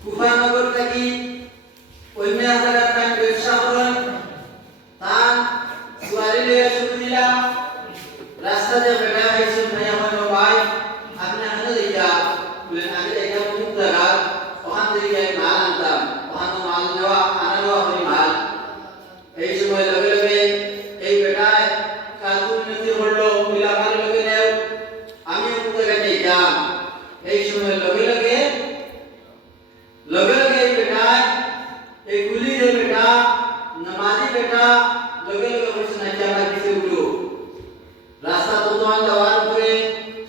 কুফানগর থেকে অন্য জায়গার টাইম ব্যবসা করেন তান সুয়ারি লিয়ে শুরু দিলা রাস্তা দিয়ে বেটা হয়েছে ভাই আমার ভাই আপনি এখানে দেখা বলেন আগে দেখা অমুক জায়গা ওখান থেকে মাল আনতাম ওখানে মাল নেওয়া আনা নেওয়া হয়ে মাল এই সময় লগে লগে এই বেটায় কাজু উন্নতি করলো মিলাবার লগে নেও আমি অমুক জায়গায় যাইতাম এই সময় লগে লগে এই বেটায় এই কুলি রে বেটা नमाजी बेटा लगे लगे कुछ नहीं जाना किसी उठो रास्ता तो तुम्हारे दवार पूरे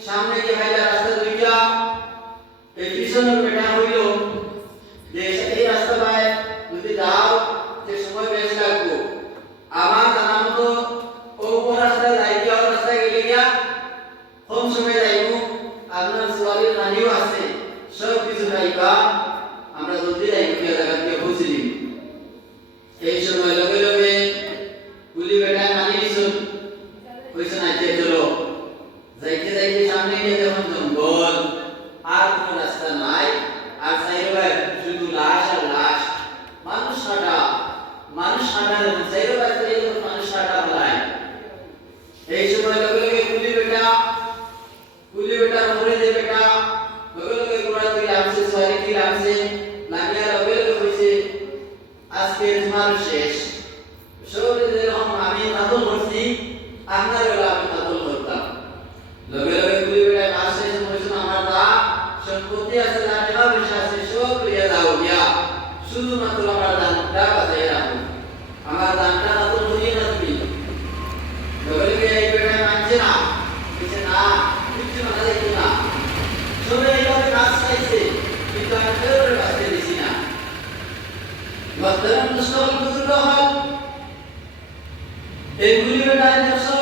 सामने के भाई रास्ता दुईटा एक किशन बेटा हुईलो जैसे ये रास्ता बाय मुझे जाओ जे समय बेच लागो आवाज नाम तो ओ रास्ता जाएगी और रास्ता के लिए क्या हम समय जाएगो आपने सवारी रानियो आसे सब किसी जाएगा আমরা জলদি যাইবো কি জায়গা থেকে পৌঁছিলি এই সময় লগে লগে গুলি বেটা মানি লিছুন কইছে না যে চলো যাইতে যাইতে সামনে গিয়ে দেখুন জঙ্গল আর কোনো রাস্তা নাই আর সাইরে শুধু লাশ আর লাশ মানুষ কাটা যখন সাইরে বাড়িতে যখন মানুষ কাটা ফেলায় এই সময় লগে লগে গুলি বেটা মরে যে বেটা লগে লগে গোড়া তুই লাগছে সরি কি লাগছে লাগিয়া লগে লগে হইছে আজকে তোমার শেষ সবে যেরকম আমি কাতল করছি আপনার বেলা আমি কাতল করতাম লগে লগে গুলি বেড়া কাজ শেষ হয়েছিল আমার দা সম্পত্তি আছে না টাকা পয়সা আছে সব লিয়ে দাও গিয়া শুধুমাত্র আমার দানটা বাঁচাই রাখো আমার দানটা কাতল করিয়ে না তুমি লগে লগে এই বেড়া মানছে না কিছু না কিছু মানা যাইতো না সবে এইভাবে কাজ চাইছে কিন্তু আমি কেউ বাঁচতে দিছি না Waktu itu sekolah dulu doang, gulir dari nafsu